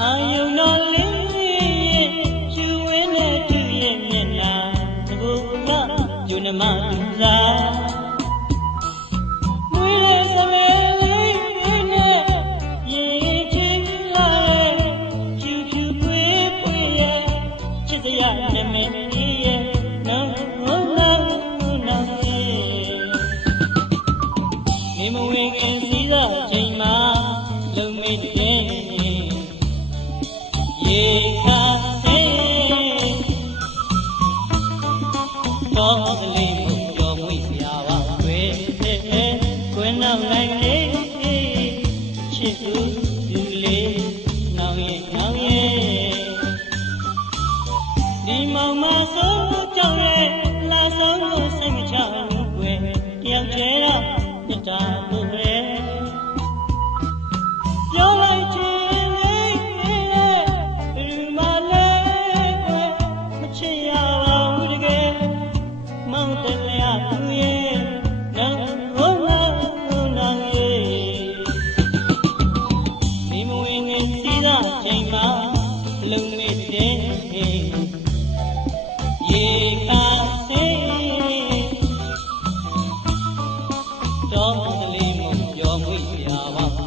ယုံတော်လေးရဲ့ချူဝင်းနဲ့သူရဲ့မျက်နှာသဘုကယုံနမသူစားမွေးရဲ့သမီးလေးနဲ့ရေချင်လာရဲ့ဖြူဖြူပွေးပွေးရဲ့ချစ်စရာနမည်ရဲ့နောင်နောင်နောင်နောင်ရဲ့မင်းမဝင်ခင်စီးသောချိန်မှာလုံမိတ်တဲ့ Oh, eh. believe. တော်ကလေးမပြောမွေးပြပါ